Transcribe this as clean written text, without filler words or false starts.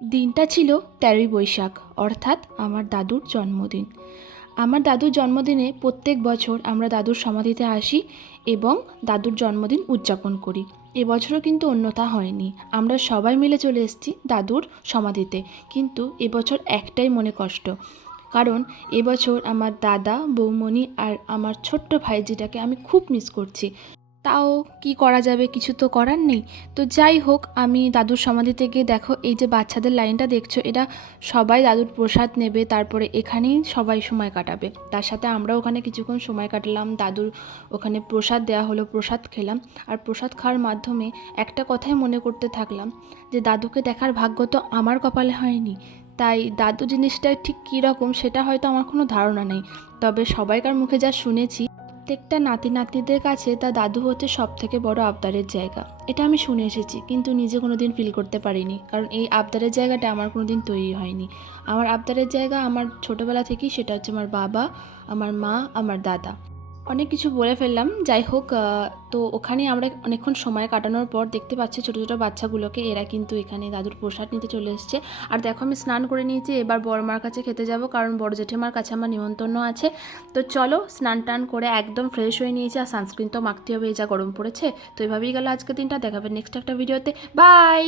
দিনটা ছিল ১৩ই বৈশাখ, অর্থাৎ আমার দাদুর জন্মদিন। আমার দাদুর জন্মদিনে প্রত্যেক বছর আমরা দাদুর সমাধিতে আসি এবং দাদুর জন্মদিন উদযাপন করি। এবছরও কিন্তু অন্যথা হয়নি। আমরা সবাই মিলে চলে এসেছি দাদুর সমাধিতে, কিন্তু এবছর একটাই মনে কষ্ট, কারণ এবছর আমার দাদা, বৌমণি আর আমার ছোট্ট ভাইজিটাকে আমি খুব মিস করছি। তাও কি করা যাবে, কিছু তো করার নেই। তো যাই হোক, আমি দাদুর সমাধিতে গিয়ে দেখো এই যে বাচ্চাদের লাইনটা দেখছো, এরা সবাই দাদুর প্রসাদ নেবে, তারপরে এখানেই সবাই সময় কাটাবে। তার সাথে আমরাও ওখানে কিছুক্ষণ সময় কাটালাম। দাদুর ওখানে প্রসাদ দেওয়া হলো, প্রসাদ খেলাম। আর প্রসাদ খাওয়ার মাধ্যমে একটা কথাই মনে করতে থাকলাম যে দাদুকে দেখার ভাগ্য তো আমার কপালে হয়নি। তাই দাদু জিনিসটা ঠিক কী রকম সেটা হয়তো আমার কোনো ধারণা নেই, তবে সবাইকার মুখে যা শুনেছি, প্রত্যেকটা নাতি নাতনিদের কাছে তার দাদু হচ্ছে সবথেকে বড় আবদারের জায়গা। এটা আমি শুনে এসেছি, কিন্তু নিজে কোনোদিন ফিল করতে পারিনি, কারণ এই আবদারের জায়গাটা আমার কোনোদিন তৈরি হয়নি। আমার আবদারের জায়গা আমার ছোটোবেলা থেকেই, সেটা হচ্ছে আমার বাবা, আমার মা, আমার দাদা। অনেক কিছু বলে ফেললাম, যাই হোক। তো ওখানে আমরা অনেকক্ষণ সময় কাটানোর পর দেখতে পাচ্ছি ছোটো ছোটো বাচ্চাগুলোকে, এরা কিন্তু এখানে দাদুর প্রসাদ নিতে চলে এসছে। আর দেখো আমি স্নান করে নিয়েছি, এবার বড় মার কাছে খেতে যাব, কারণ বড় জেঠিমার কাছে আমার নিমন্ত্রণ আছে। তো চলো, স্নান টান করে একদম ফ্রেশ হয়ে নিয়েছি, আর সানস্ক্রিন তো মাখতে হবে, এই যা গরম পড়েছে। তো এভাবেই গেল আজকের দিনটা। দেখাবে নেক্সট একটা ভিডিওতে। বাই।